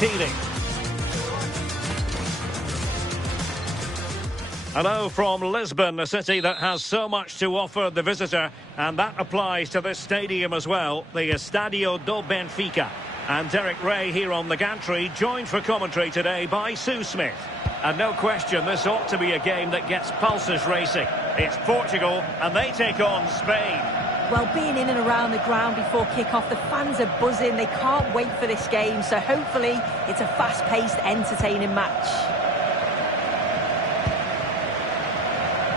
teething. Hello from Lisbon, a city that has so much to offer the visitor, and that applies to this stadium as well, the Estadio do Benfica. And Derek Ray here on the gantry, joined for commentary today by Sue Smith. And no question, this ought to be a game that gets pulses racing. It's Portugal, and they take on Spain. Well, being in and around the ground before kick-off, the fans are buzzing. They can't wait for this game, so hopefully it's a fast-paced, entertaining match.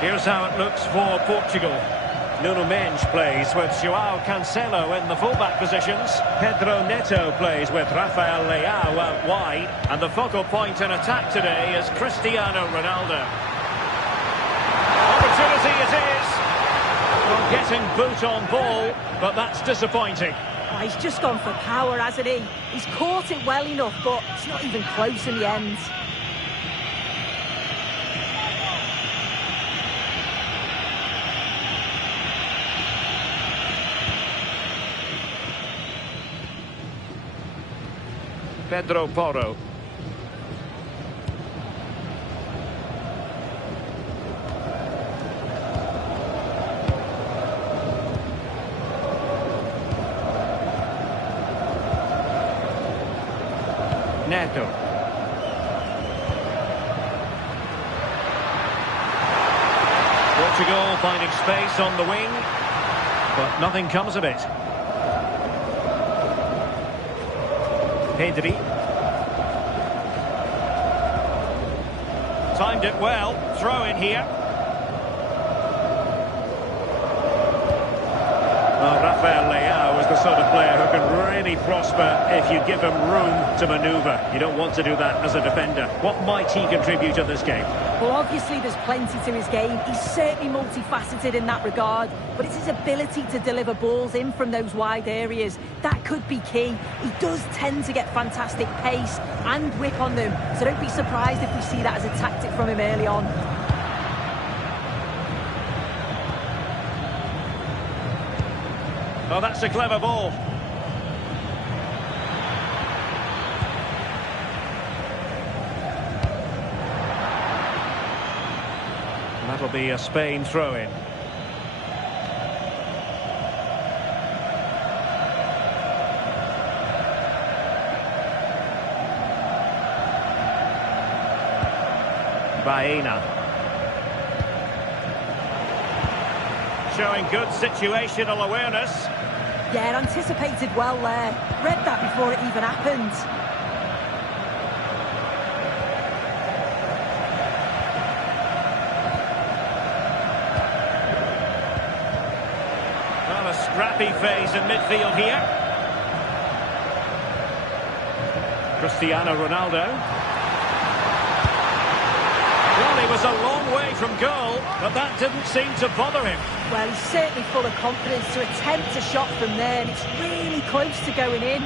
Here's how it looks for Portugal. Nuno Mendes plays with João Cancelo in the fullback positions. Pedro Neto plays with Rafael Leao out wide. And the focal point in attack today is Cristiano Ronaldo. Opportunity it is. Well, getting boot on ball, but that's disappointing. Oh, he's just gone for power, hasn't he? He's caught it well enough, but it's not even close in the end. Pedro Porro. Neto. Portugal finding space on the wing, but nothing comes of it. Pedri. Timed it well. Throw in here. Well, Rafael Leao is the sort of player who can really prosper if you give him room to manoeuvre. You don't want to do that as a defender. What might he contribute in this game? Well, obviously there's plenty to his game. He's certainly multifaceted in that regard, but it's his ability to deliver balls in from those wide areas. That could be key. He does tend to get fantastic pace and whip on them, so don't be surprised if we see that as a tactic from him early on. Oh, that's a clever ball. That'll be a Spain throw-in. Baena. Showing good situational awareness. Yeah, anticipated well there. Read that before it even happened. Well, a scrappy phase in midfield here. Cristiano Ronaldo. Well, he was a long way from goal, but that didn't seem to bother him. Well, he's certainly full of confidence to attempt a shot from there, and it's really close to going in.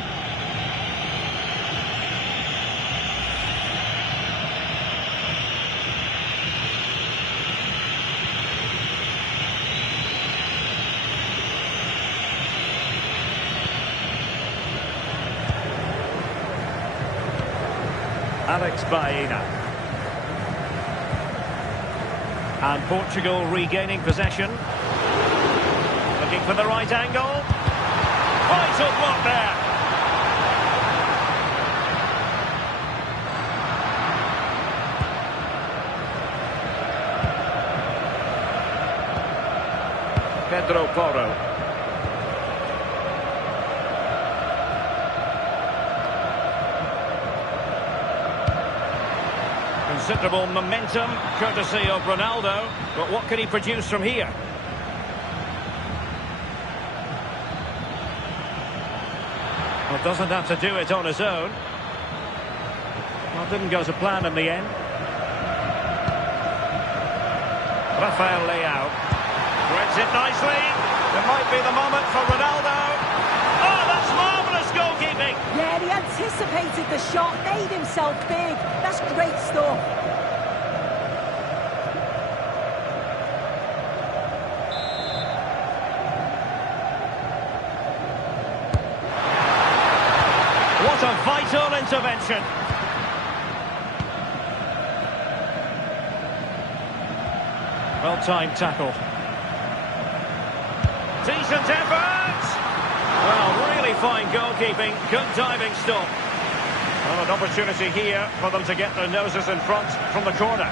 Alex Baena. And Portugal regaining possession. Looking for the right angle. Vital block there. Pedro Porro. Considerable momentum, courtesy of Ronaldo. But what can he produce from here? Well, doesn't have to do it on his own. Well, didn't go to plan in the end. Rafael Leao. Threads it nicely. It might be the moment for Ronaldo. Oh, that's marvellous goalkeeping. Yeah, he anticipated the shot, made himself big. That's great stuff. What a vital intervention. possession. Well-timed tackle. Decent effort! Well, really fine goalkeeping, good diving stop. Well, an opportunity here for them to get their noses in front from the corner.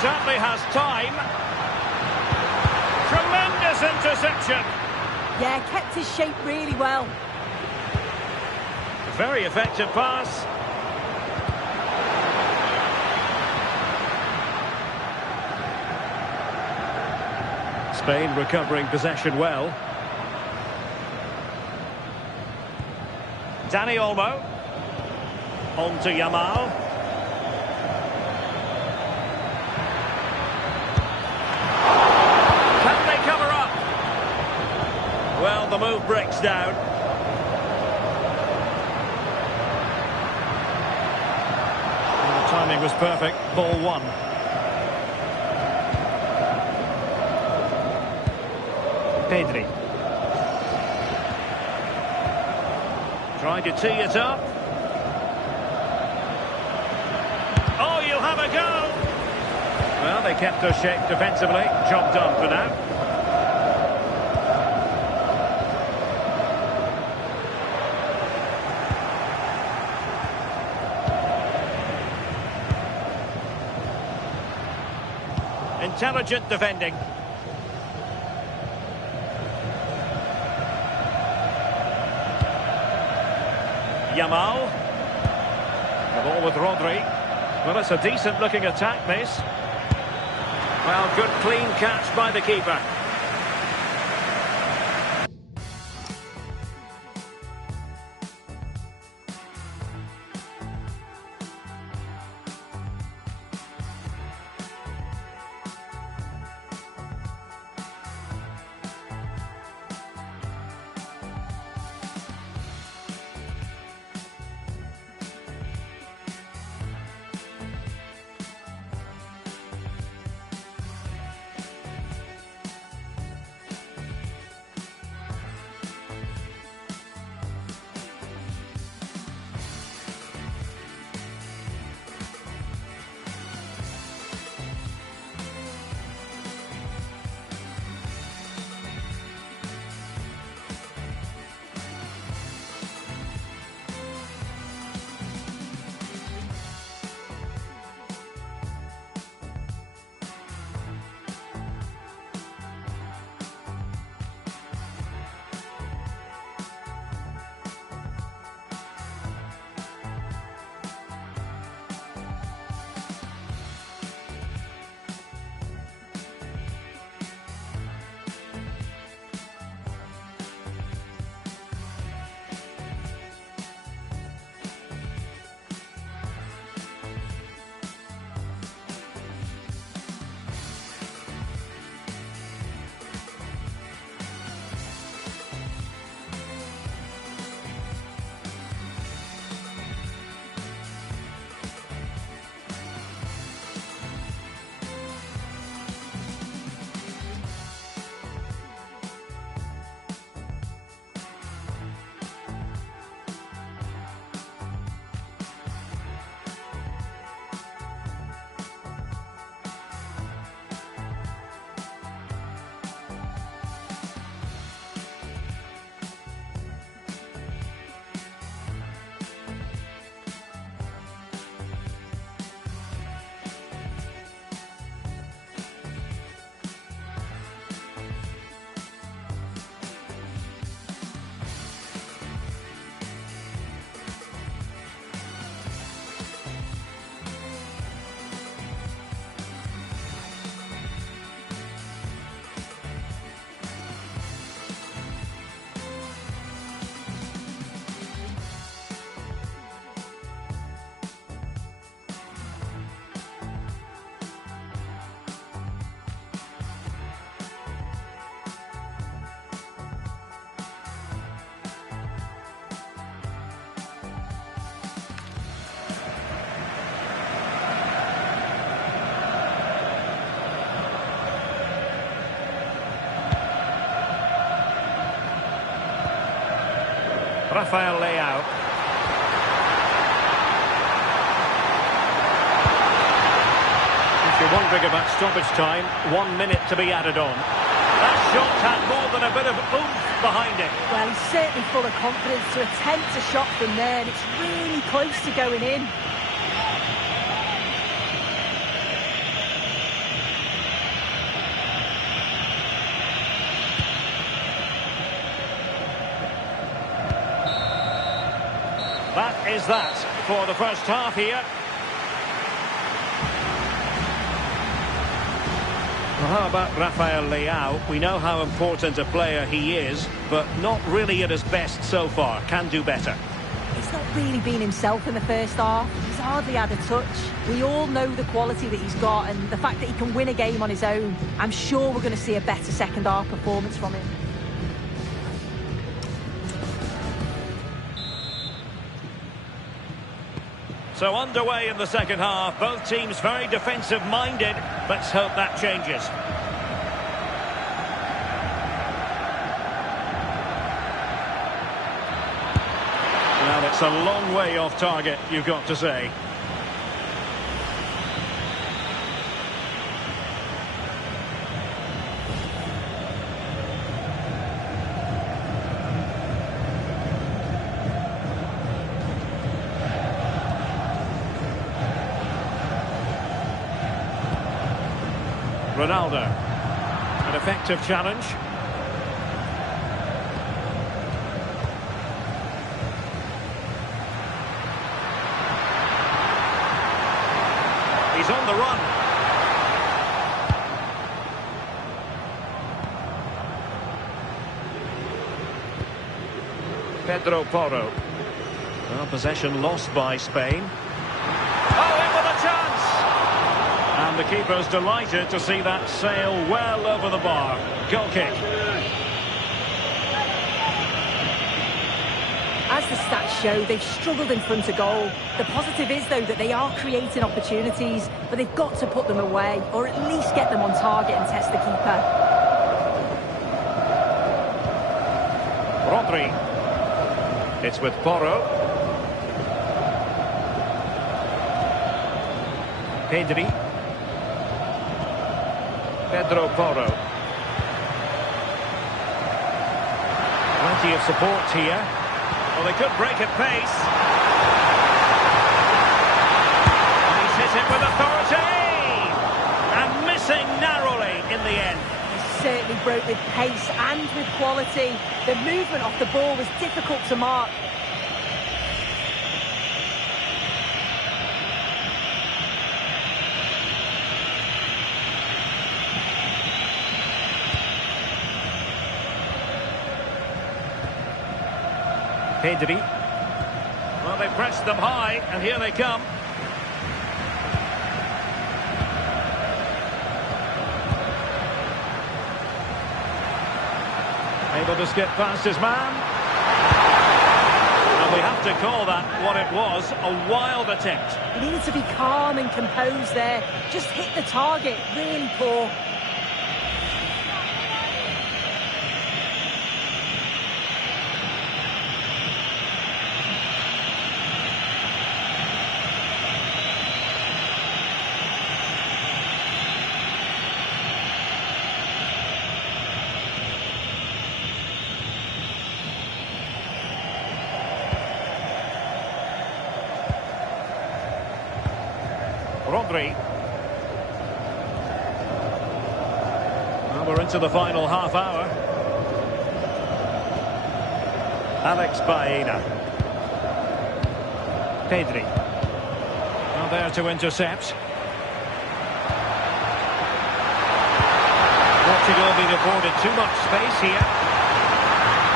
Certainly has time. Tremendous interception. Yeah, kept his shape really well. Very effective pass. Spain recovering possession well. Dani Olmo. On to Yamal. Well, the move breaks down. And the timing was perfect. Ball one. Pedri. Trying to tee it up. Oh, you'll have a go. Well, they kept their shape defensively. Job done for now. Intelligent defending. Yamal. The ball with Rodri. Well, it's a decent looking attack, this. Well, good clean catch by the keeper. Rafael Leao. If you're wondering about stoppage time, 1 minute to be added on. That shot had more than a bit of oomph behind it. Well, he's certainly full of confidence to attempt a shot from there, and it's really close to going in. That is that for the first half here. Well, how about Rafael Leao? We know how important a player he is, but not really at his best so far. Can do better. He's not really been himself in the first half. He's hardly had a touch. We all know the quality that he's got and the fact that he can win a game on his own. I'm sure we're going to see a better second half performance from him. So underway in the second half, both teams very defensive-minded. Let's hope that changes. Well, it's a long way off target, you've got to say. Ronaldo, an effective challenge. He's on the run. Pedro Porro. Well, possession lost by Spain. Oh, in with a chance! And the keeper's delighted to see that sail well over the bar. Goal kick. As the stats show, they've struggled in front of goal. The positive is, though, that they are creating opportunities, but they've got to put them away, or at least get them on target and test the keeper. Rodri. It's with Porro. Pedri. Pedro Porro. Plenty of support here. Well, they could break at pace. And he's hit it with authority! And missing narrowly in the end. He certainly broke with pace and with quality. The movement off the ball was difficult to mark. Pedri. Well, they pressed them high, and here they come. Able to skip past his man. And we have to call that what it was, a wild attempt. He needed to be calm and composed there. Just hit the target. Really poor. Rodri. Well, we're into the final half hour. Alex Baena. Pedri. Well, there to intercept. Portugal being afforded too much space here.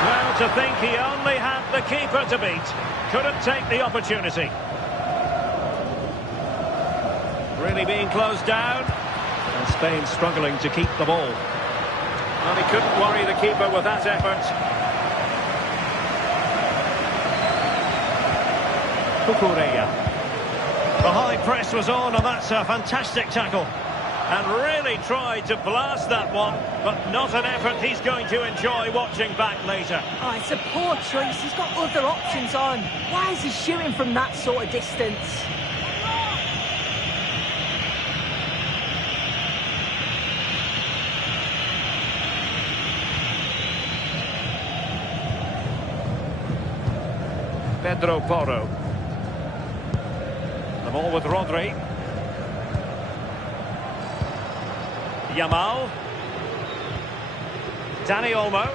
Well, to think he only had the keeper to beat. Couldn't take the opportunity. Really being closed down. And Spain struggling to keep the ball. Well, he couldn't worry the keeper with that effort. Cucurella. The high press was on, and that's a fantastic tackle. and really tried to blast that one, but not an effort he's going to enjoy watching back later. Oh, it's a poor choice. He's got other options on. Why is he shooting from that sort of distance? Pedro Porro. The ball with Rodri. Yamal. Dani Olmo.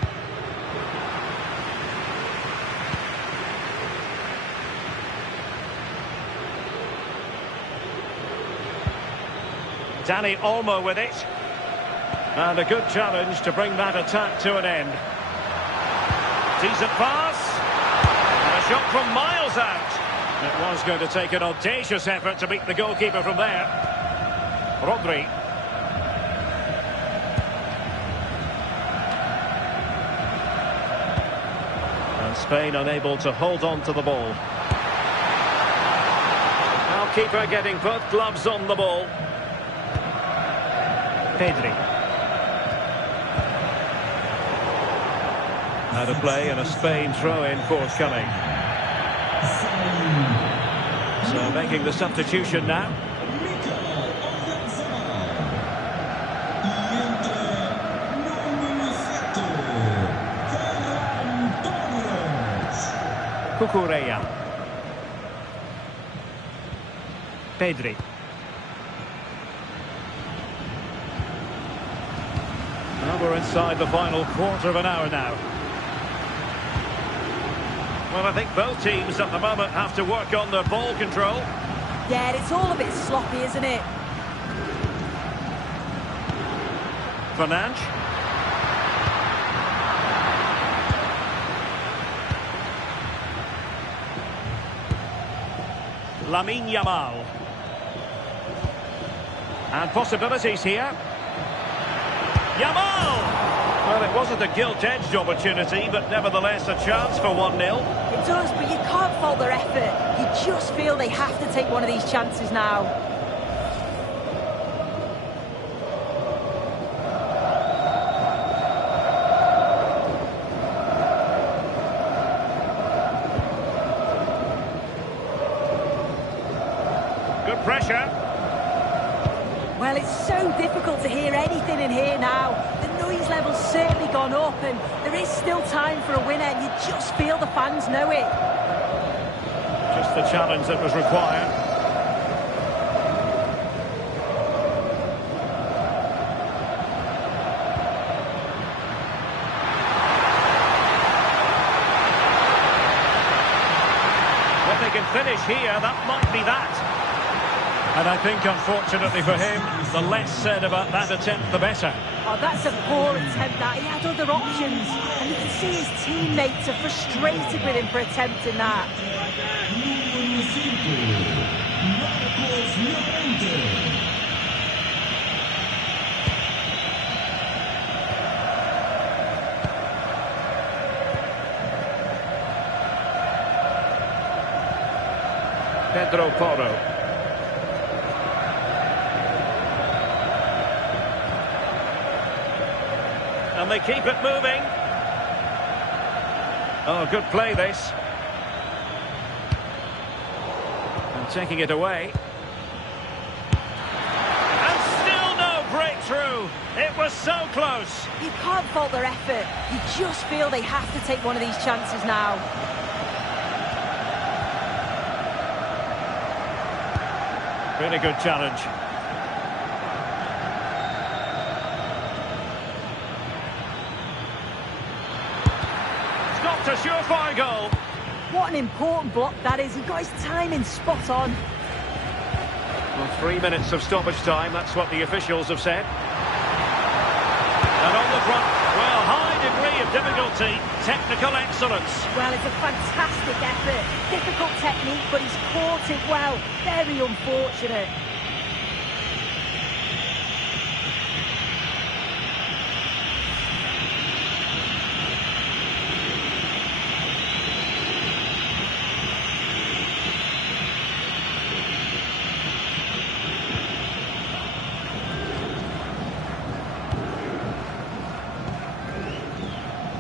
Dani Olmo with it. And a good challenge to bring that attack to an end. Decent pass. And a shot from miles out. It was going to take an audacious effort to beat the goalkeeper from there. Rodri. And Spain unable to hold on to the ball. Now keeper getting both gloves on the ball. Pedri. Out of play and a Spain throw-in forthcoming. So making the substitution now. Cucurella. Pedri. Well, we're inside the final quarter of an hour now. Well, I think both teams at the moment have to work on their ball control. Yeah, it's all a bit sloppy, isn't it? Fernandes. Lamine Yamal. And possibilities here. Yamal! Well, it wasn't a gilt-edged opportunity, but nevertheless a chance for 1-0. It does, but you can't fault their effort. You just feel they have to take one of these chances now. Good pressure. Well, it's so difficult to hear anything in here now. The noise level's certainly gone up, and there is still time for a winner, and you just feel the fans know it. Just the challenge that was required. If they can finish here, that might be that. And I think, unfortunately for him, the less said about that attempt, the better. Oh, that's a poor attempt, that. He had other options. And you can see his teammates are frustrated with him for attempting that. Pedro Porro. And they keep it moving. Oh, good play this. And taking it away. And still no breakthrough. It was so close. You can't fault their effort. You just feel they have to take one of these chances now. Really good challenge. A surefire goal. What an important block that is. He got his timing spot on. Well, 3 minutes of stoppage time, that's what the officials have said. And on the front, well, high degree of difficulty, technical excellence. Well, it's a fantastic effort. Difficult technique, but he's caught it well. Very unfortunate.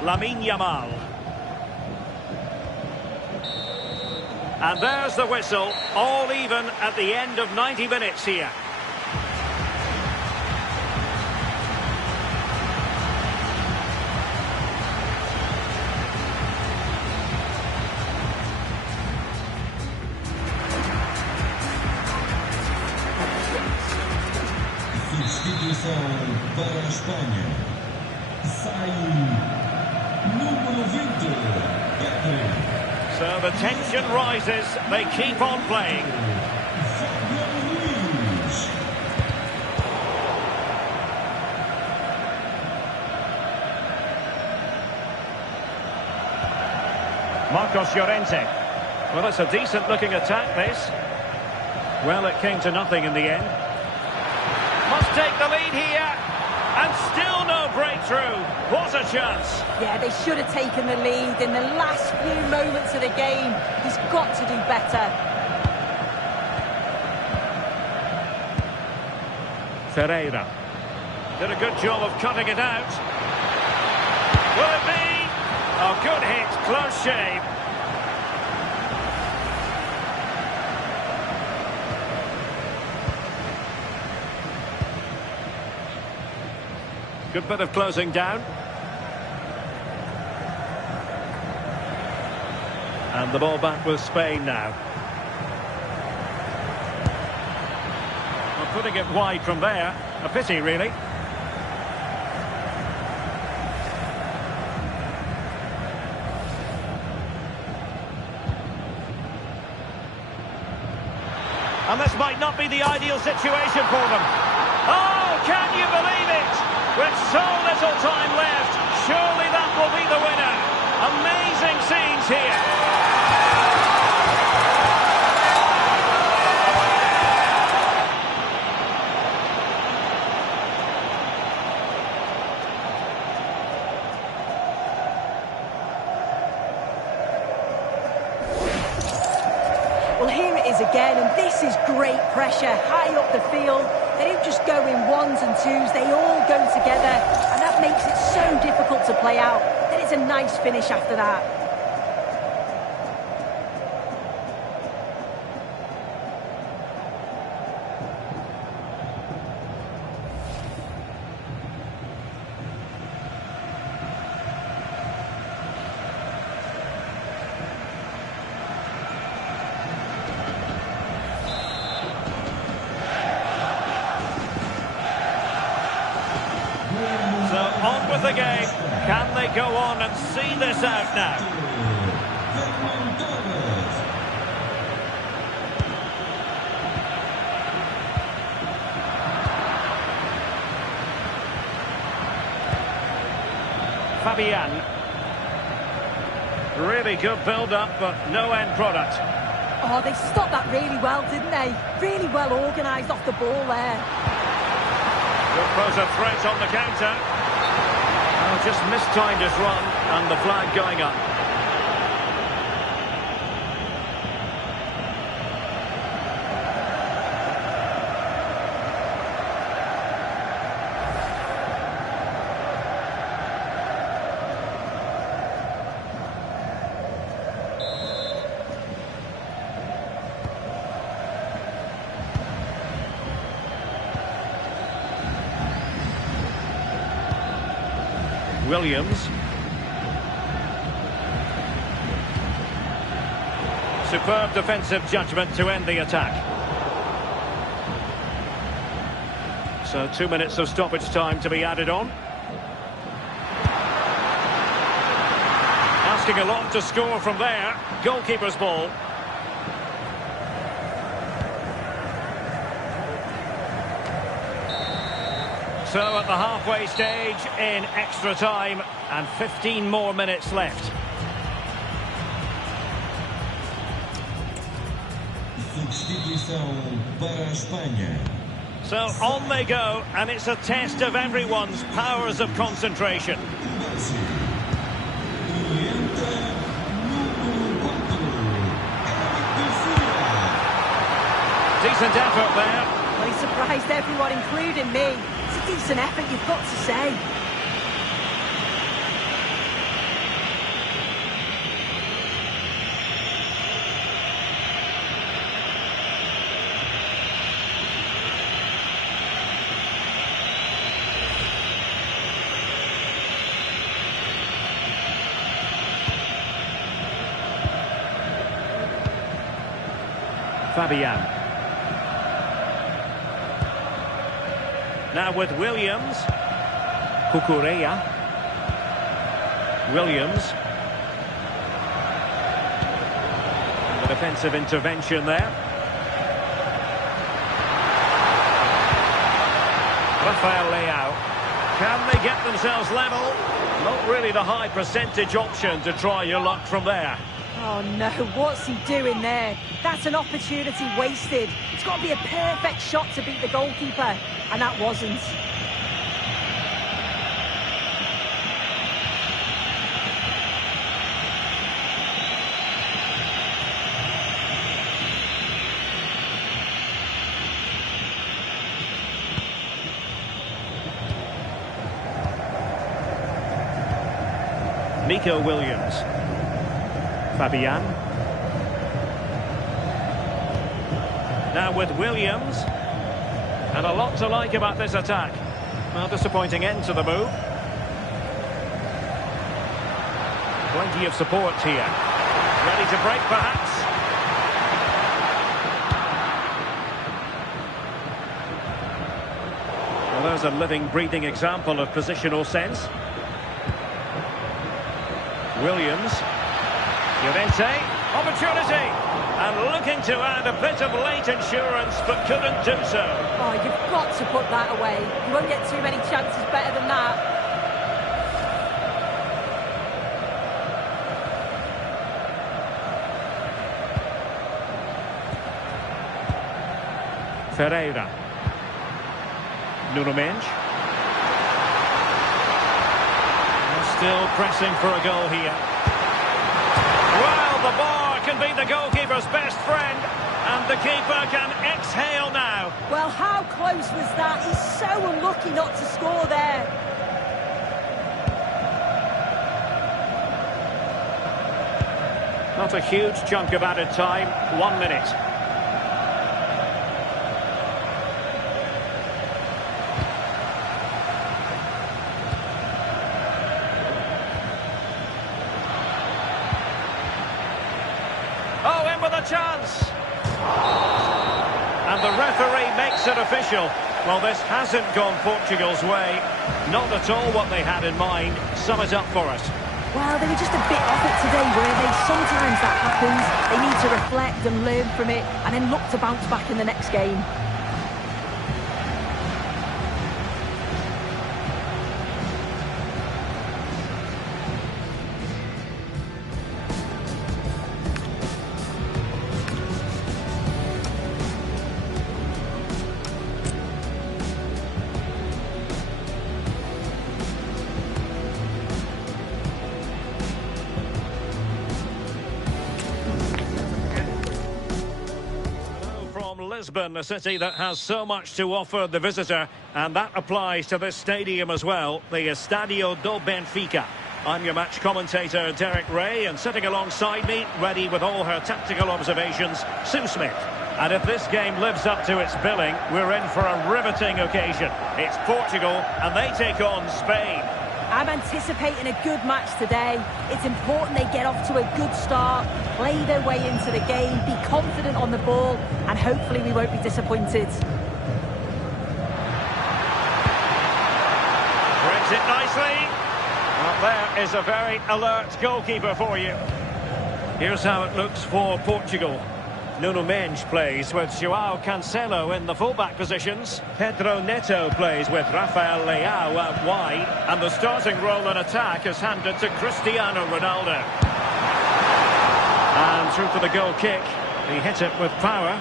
Lamine Yamal. And there's the whistle, all even at the end of 90 minutes here. Substituição para a Espanha. Sai número 20, Merlin. So the tension rises, they keep on playing. Marcos Llorente. Well, it's a decent looking attack, this. Well, it came to nothing in the end. Must take the lead here. And still no breakthrough. What a chance. Yeah, they should have taken the lead in the last few moments of the game. He's got to do better. Ferreira. Did a good job of cutting it out. Will it be? Oh, good hit. Close shave. Good bit of closing down. And the ball back with Spain now. Well, putting it wide from there. A pity, really. And this might not be the ideal situation for them. Oh, can you believe it? With so little time left, surely that will be the winner. Amazing scenes here. Well, here it is again, and this is great pressure, high up the field. They don't just go in ones and twos, they all go together, and that makes it so difficult to play out. Then it's a nice finish after that. On with the game. Can they go on and see this out now? Fabian. Really good build-up, but no end product. Oh, they stopped that really well, didn't they? Really well organised off the ball there. Could pose a threat on the counter. Oh, just mistimed his run, and the flag going up. Williams. Superb defensive judgment to end the attack. So 2 minutes of stoppage time to be added on. Asking a lot to score from there. Goalkeeper's ball. So at the halfway stage in extra time and 15 more minutes left. Substituição para a Espanha. So on they go, and it's a test of everyone's powers of concentration. Decent effort there. Well, he surprised everyone, including me. It's a decent effort, you've got to say. Fabian. Now with Williams. Cucurella. Williams. The defensive intervention there. Rafael Leao. Can they get themselves level? Not really the high percentage option to try your luck from there. Oh no, what's he doing there? That's an opportunity wasted. It's got to be a perfect shot to beat the goalkeeper, and that wasn't. Nico Williams. Fabian. Now with Williams. And a lot to like about this attack. Well, disappointing end to the move. Plenty of support here. Ready to break, perhaps. Well, there's a living, breathing example of positional sense. Williams. Llorente. Opportunity. And looking to add a bit of late insurance, but couldn't do so. Oh, you've got to put that away. You won't get too many chances better than that. Ferreira. Nuno Mendes. Still pressing for a goal here. Well, the bar can be the goalkeeper's best friend, and the keeper can exhale now. Well, how close was that? He's so unlucky not to score there. Not a huge chunk of added time, 1 minute. Oh, in with a chance. And the referee makes it official. Well, this hasn't gone Portugal's way. Not at all what they had in mind. Sum it up for us. Well, they were just a bit off it today, were they? Sometimes that happens. They need to reflect and learn from it, and then look to bounce back in the next game. Lisbon, a city that has so much to offer the visitor, and that applies to this stadium as well, the Estadio do Benfica. I'm your match commentator, Derek Ray, and sitting alongside me, ready with all her tactical observations, Sue Smith. And if this game lives up to its billing, we're in for a riveting occasion. It's Portugal, and they take on Spain. I'm anticipating a good match today. It's important they get off to a good start, play their way into the game, be confident on the ball, and hopefully we won't be disappointed. Brings it nicely. Well, there is a very alert goalkeeper for you. Here's how it looks for Portugal. Nuno Mendes plays with João Cancelo in the fullback positions. Pedro Neto plays with Rafael Leao out wide. And the starting role in attack is handed to Cristiano Ronaldo. And through for the goal kick. He hit it with power.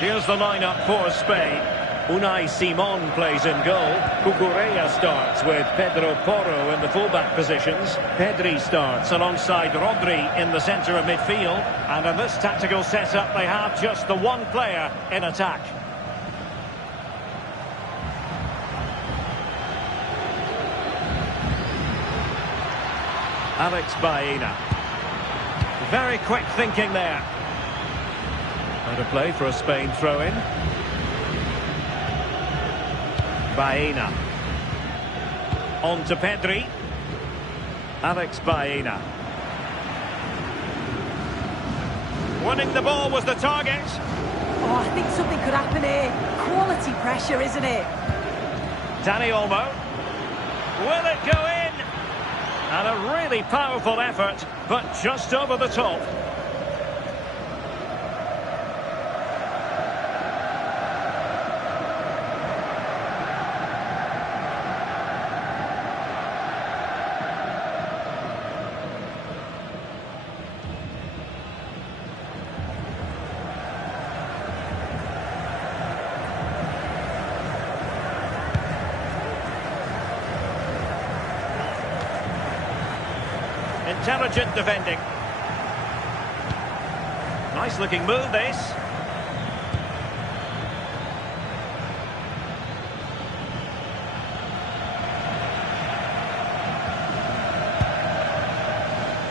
Here's the lineup for Spain. Unai Simon plays in goal. Cucurella starts with Pedro Porro in the fullback positions. Pedri starts alongside Rodri in the centre of midfield. And in this tactical setup, they have just the one player in attack. Alex Baena. Very quick thinking there. And a play for a Spain throw-in. Baena. On to Pedri. Alex Baena. Winning the ball was the target. Oh, I think something could happen here. Quality pressure, isn't it? Dani Olmo. Will it go in? And a really powerful effort, but just over the top. Intelligent defending. Nice looking move, this.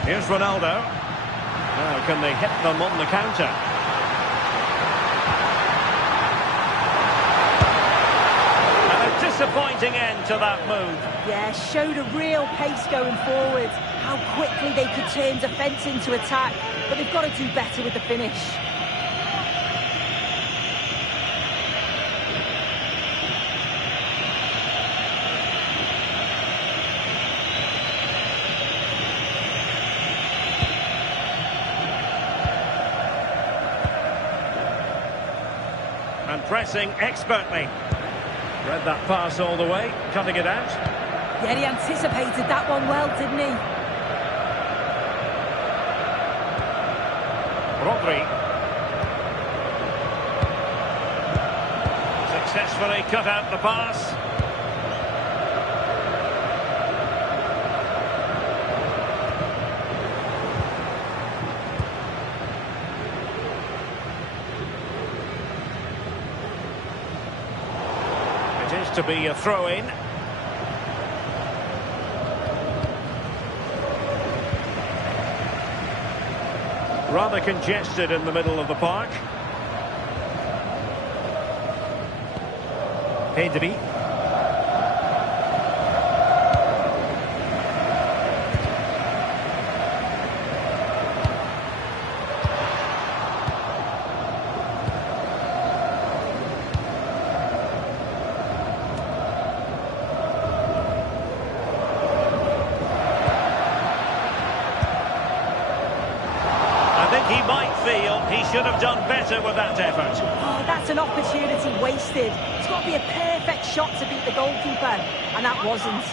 Here's Ronaldo. Now can they hit them on the counter? And a disappointing end to that move. Yeah, showed a real pace going forward. How quickly they could turn defence into attack, but they've got to do better with the finish. And pressing expertly. Read that pass all the way, cutting it out. Yeah, he anticipated that one well, didn't he? Rodri. Successfully cut out the pass. It is to be a throw-in. Rather congested in the middle of the park. Pedri. He might feel he should have done better with that effort. Oh, that's an opportunity wasted. It's got to be a perfect shot to beat the goalkeeper, and that wasn't.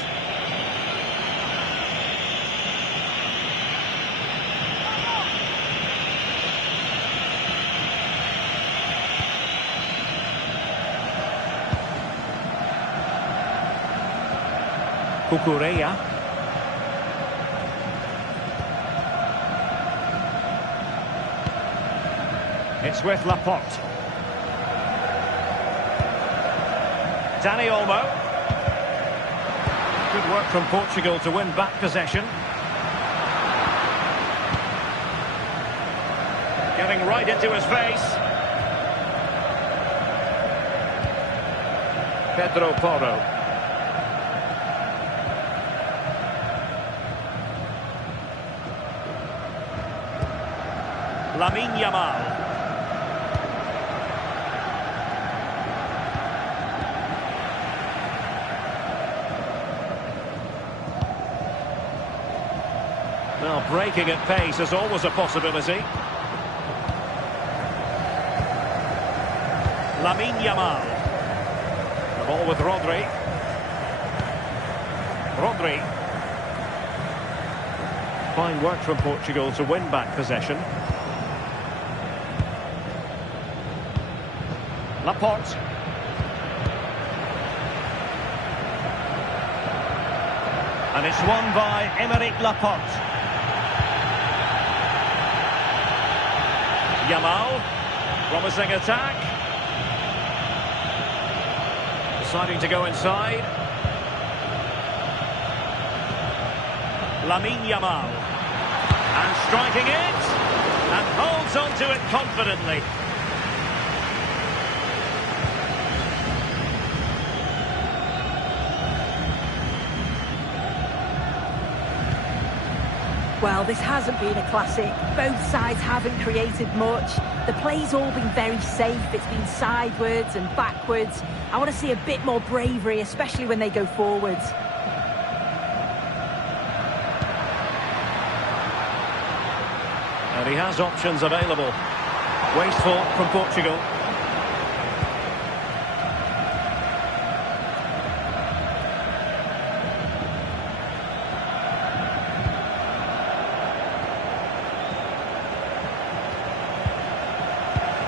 Cucurella. It's with Laporte. Dani Olmo. Good work from Portugal to win back possession. Getting right into his face. Pedro Porro. Lamine Yamal. Well, breaking at pace is always a possibility. Lamine Yamal. The ball with Rodri. Rodri. Fine work from Portugal to win back possession. Laporte. And it's won by Aymeric Laporte. Yamal, promising attack. Deciding to go inside. Lamine Yamal. And striking it. And holds on to it confidently. Well, this hasn't been a classic. Both sides haven't created much. The play's all been very safe. It's been sidewards and backwards. I want to see a bit more bravery, especially when they go forwards. And he has options available. Wasteful from Portugal.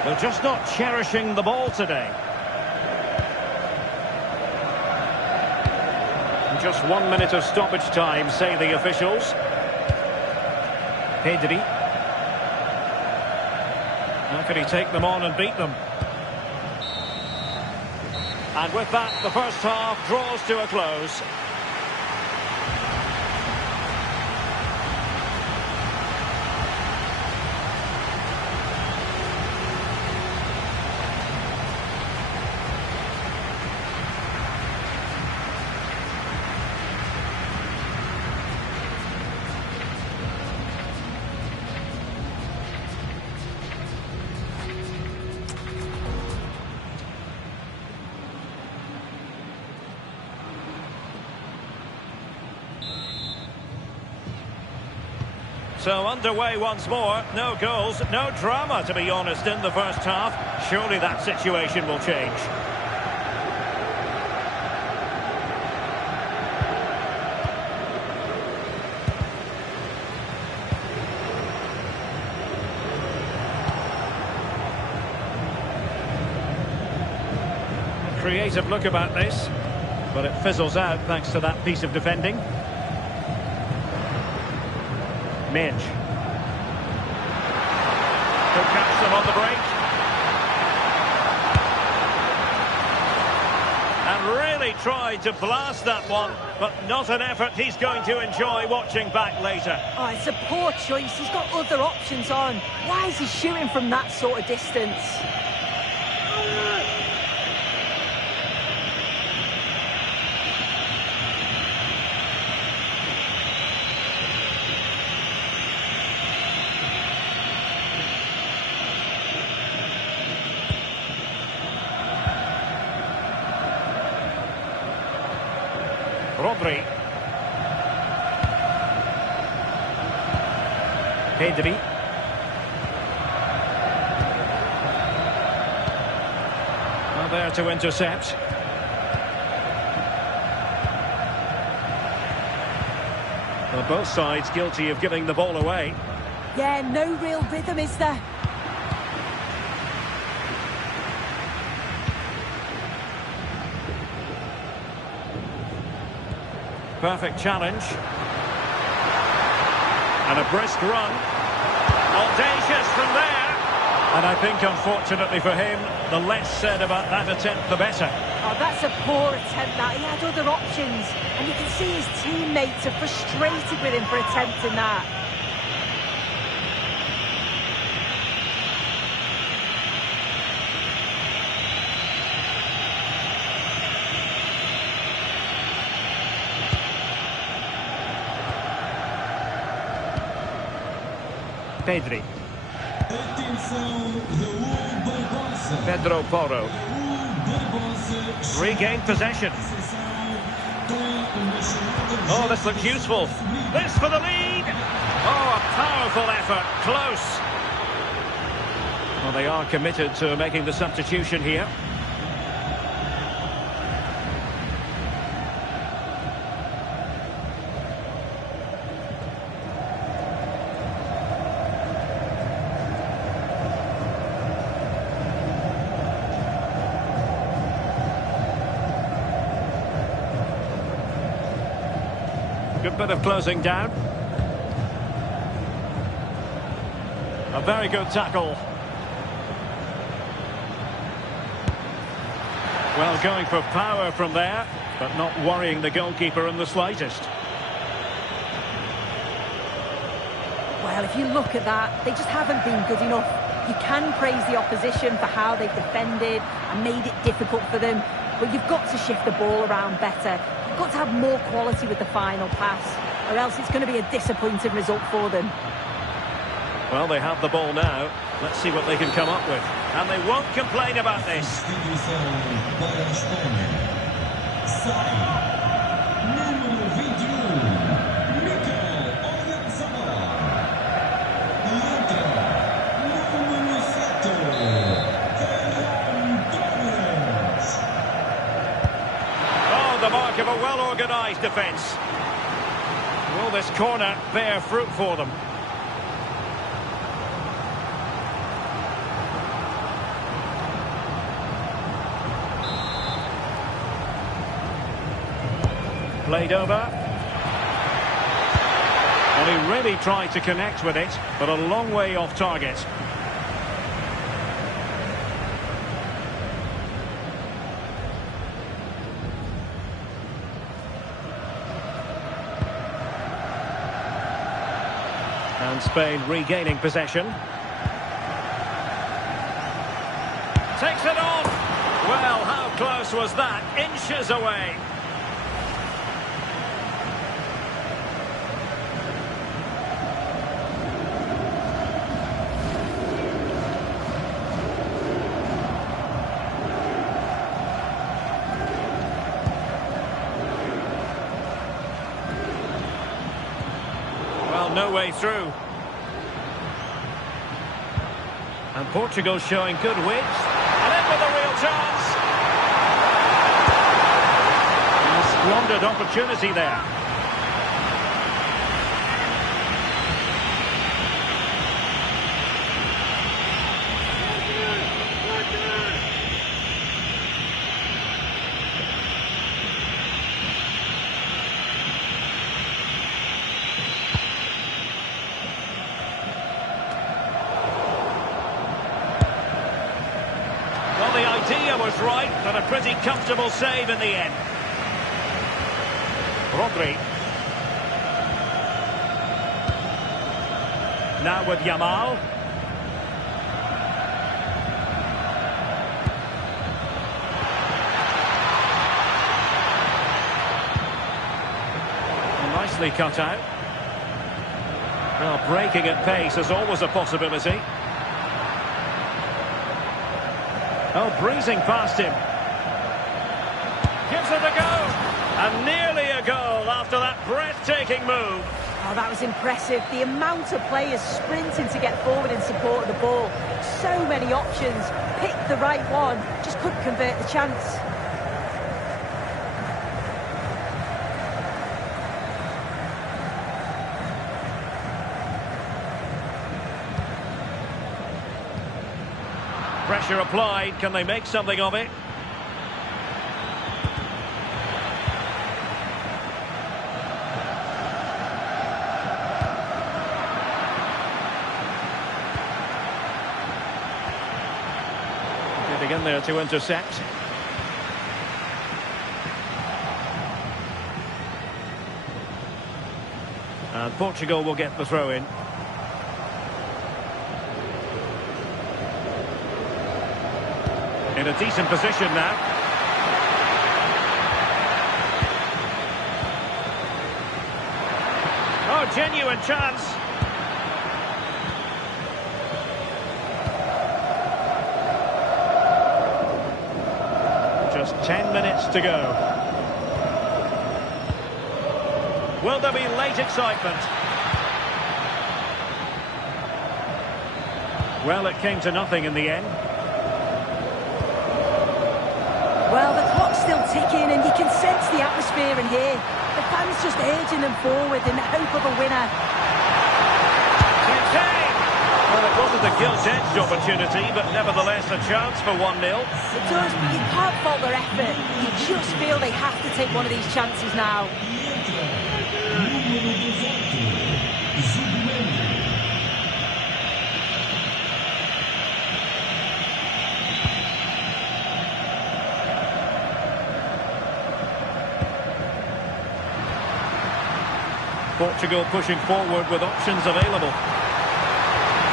They're just not cherishing the ball today. Just 1 minute of stoppage time, say the officials. Pedri. How can he take them on and beat them? And with that, the first half draws to a close. So underway once more. No goals, no drama, to be honest, in the first half. Surely that situation will change. Creative look about this, but it fizzles out thanks to that piece of defending. Midge. Could catch them on the break. And really tried to blast that one, but not an effort he's going to enjoy watching back later. Oh, it's a poor choice. He's got other options on. Why is he shooting from that sort of distance? Rodri. Pedri. Well, there to intercept. Well, both sides guilty of giving the ball away. Yeah, no real rhythm, is there? Perfect challenge. And a brisk run. Audacious from there. And I think, unfortunately for him, the less said about that attempt, the better. Oh, that's a poor attempt, that. He had other options. And you can see his teammates are frustrated with him for attempting that. Pedri. Pedro Porro. Regained possession. Oh, this looks useful. This for the lead. Oh, a powerful effort. Close. Well, they are committed to making the substitution here. Good bit of closing down. A very good tackle. Well, going for power from there, but not worrying the goalkeeper in the slightest. Well, if you look at that, they just haven't been good enough. You can praise the opposition for how they've defended and made it difficult for them, but you've got to shift the ball around better. You've got to have more quality with the final pass. or else it's going to be a disappointing result for them. Well, they have the ball now. Let's see what they can come up with. And they won't complain about this. Substituição para a Espanha. Sai. Número 21. Mikel Oyarzabal. Entra. Número 7. Ferran Torres. Oh, the mark of a well-organised defence. Will this corner bear fruit for them? Played over. Well, he really tried to connect with it, but a long way off target. And Spain regaining possession. Takes it off. Well, how close was that? Inches away. No way through. And Portugal showing good width. And in with a real chance. And a squandered opportunity there. The idea was right, but a pretty comfortable save in the end. Rodri. Now with Yamal. Nicely cut out. Well, breaking at pace is always a possibility. Oh, breezing past him. Gives it a go. And nearly a goal after that breathtaking move. Oh, that was impressive. The amount of players sprinting to get forward in support of the ball. So many options. Picked the right one. Just couldn't convert the chance. Pressure applied. Can they make something of it? Getting in there to intercept. And Portugal will get the throw in. In a decent position now. Oh, genuine chance. Just 10 minutes to go. Will there be late excitement? Well, it came to nothing in the end. Well, the clock's still ticking and you can sense the atmosphere in here. The fans just urging them forward in the hope of a winner. Well, it wasn't a gilt-edged opportunity, but nevertheless a chance for 1-0. It does, but you can't fault their effort. You just feel they have to take one of these chances now. Portugal pushing forward with options available.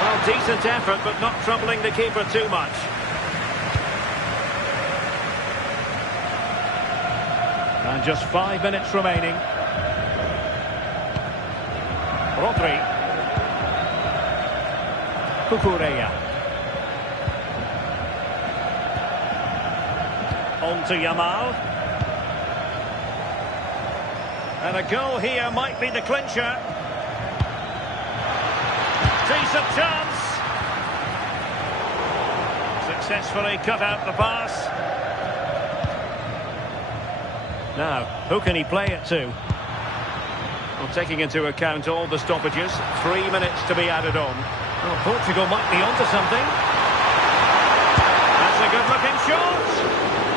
Well, decent effort, but not troubling the keeper too much. And just 5 minutes remaining. Rodri. Cucurella. On to Yamal. And a goal here might be the clincher. Decent chance. Successfully cut out the pass. Now, who can he play it to? Well, taking into account all the stoppages, 3 minutes to be added on. Well, Portugal might be onto something. That's a good-looking shot.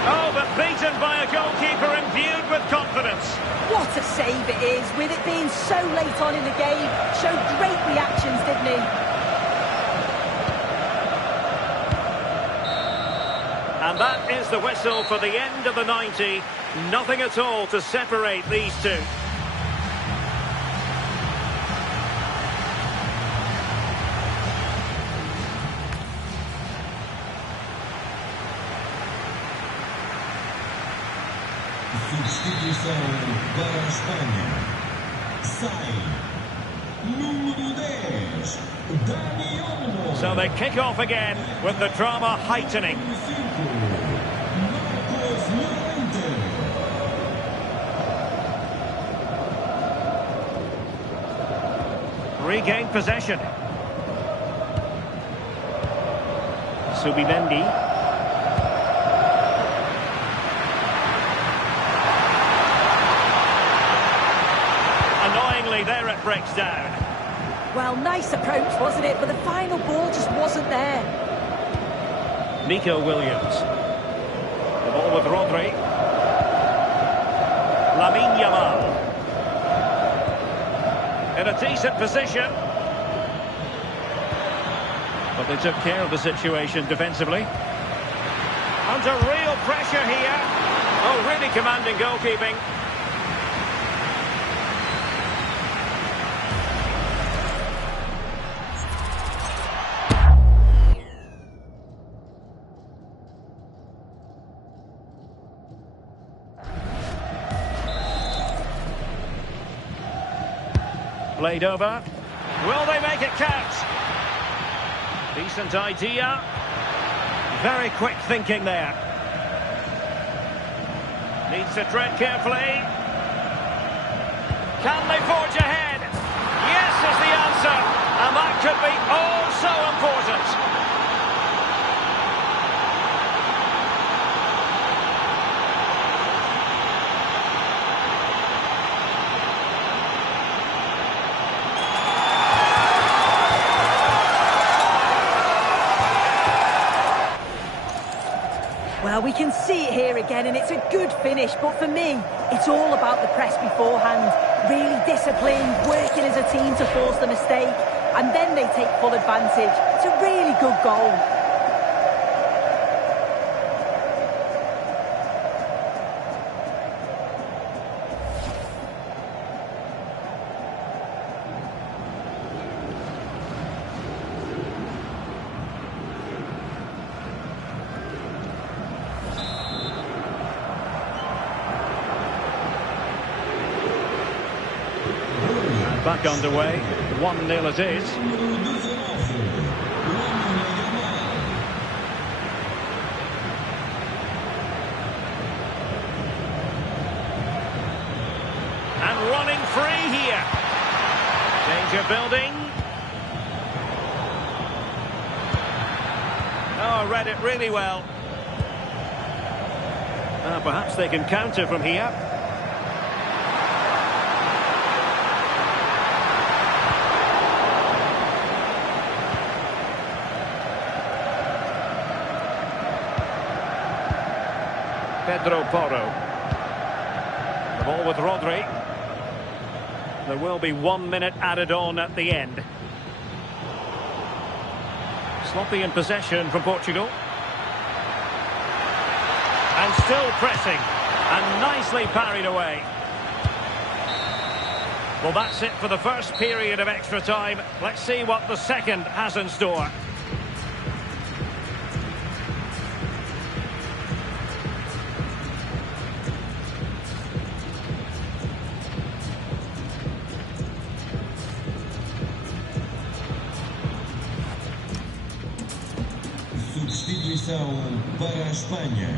Oh, but beaten by a goalkeeper imbued with confidence. What a save it is, with it being so late on in the game. Showed great reactions, didn't he? And that is the whistle for the end of the 90. Nothing at all to separate these two. Substituição para a Espanha. Sai. Número 10. Dani Olmo. So they kick off again with the drama heightening. Regain possession. Subimendi. Annoyingly, there it breaks down. Well, nice approach, wasn't it? But the final ball just wasn't there. Nico Williams. The ball with Rodri. Lamine Yamal. In a decent position. But they took care of the situation defensively. Under real pressure here. Oh, really commanding goalkeeping. Played over. Will they make it count? Decent idea. Very quick thinking there. Needs to tread carefully. Can they forge ahead? Yes is the answer. And that could be oh so important. Well, we can see it here again, and it's a good finish. But for me, it's all about the press beforehand. Really disciplined, working as a team to force the mistake. And then they take full advantage. It's a really good goal. Back underway, 1-0 it is. And running free here. Danger building. Oh, read it really well. Perhaps they can counter from here. Pedro Porro. The ball with Rodri. There will be 1 minute added on at the end. Sloppy in possession from Portugal. And still pressing. And nicely parried away. Well, that's it for the first period of extra time. Let's see what the second has in store. substituição para a Espanha.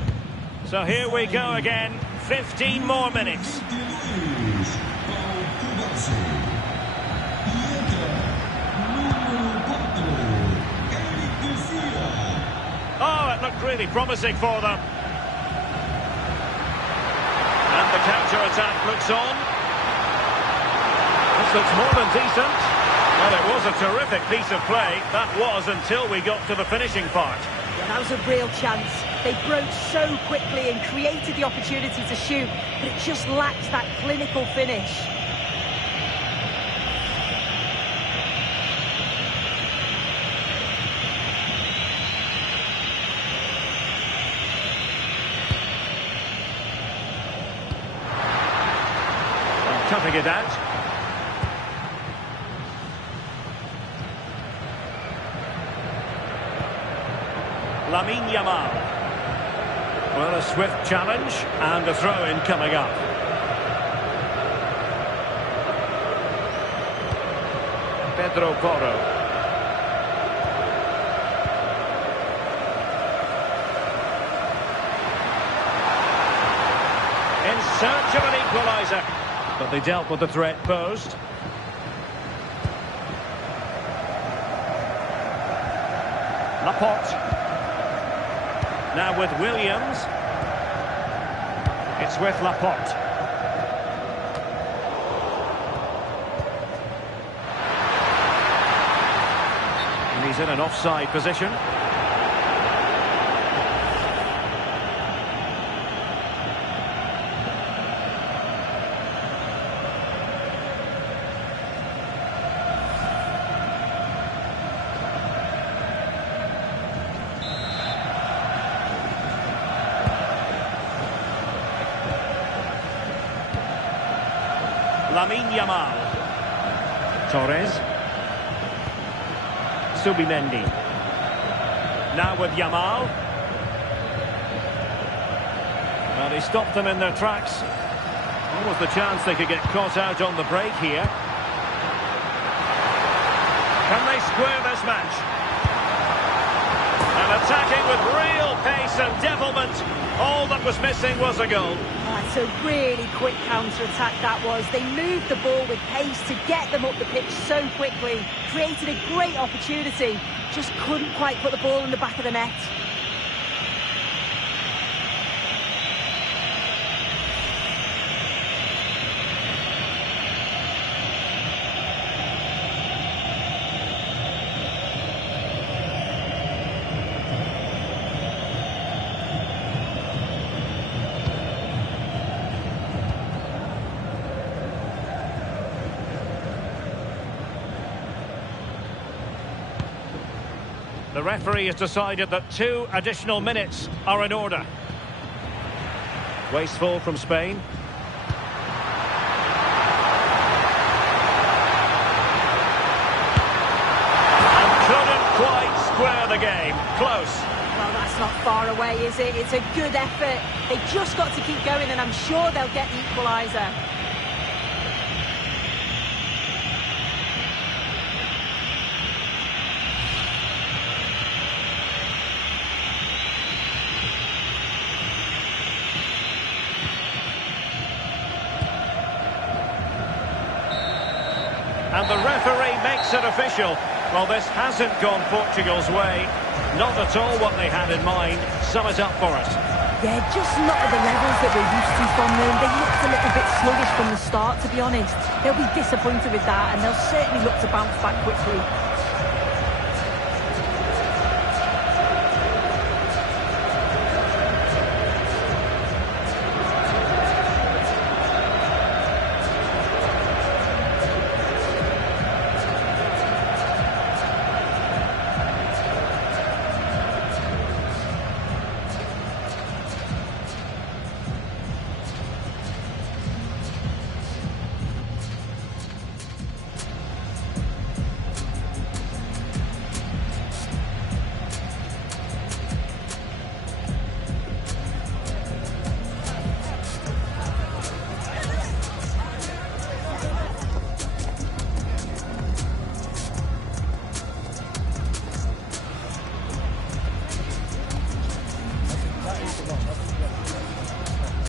So here we go again, 15 more minutes. 22, Portugal. E entra número 4, Eric Garcia. Oh, it looked really promising for them. And the counter-attack looks on. This looks more than decent. Well, it was a terrific piece of play. That was until we got to the finishing part. Yeah, that was a real chance. They broke so quickly and created the opportunity to shoot, but it just lacks that clinical finish. Cutting it out. Lamine Yamal. Well, a swift challenge and a throw-in coming up. Pedro Porro. In search of an equaliser. But they dealt with the threat posed. Laporte. Now with Williams. It's with Laporte. And he's in an offside position. Lamine Yamal. Torres. Subimendi. Now with Yamal. Well, he stopped them in their tracks. Almost the chance they could get caught out on the break here. Can they square this match? And attacking with real pace and devilment. All that was missing was a goal. That's a really quick counter-attack that was. They moved the ball with pace to get them up the pitch so quickly. Created a great opportunity. Just couldn't quite put the ball in the back of the net. The referee has decided that 2 additional minutes are in order. Wasteful from Spain. And couldn't quite square the game. Close. Well, that's not far away, is it? It's a good effort. They've just got to keep going, and I'm sure they'll get the equaliser. And the referee makes it official. Well, this hasn't gone Portugal's way. Not at all what they had in mind. Sum it up for us. Yeah, just not at the levels that we're used to from them. They looked a little bit sluggish from the start, to be honest. They'll be disappointed with that, and they'll certainly look to bounce back quickly.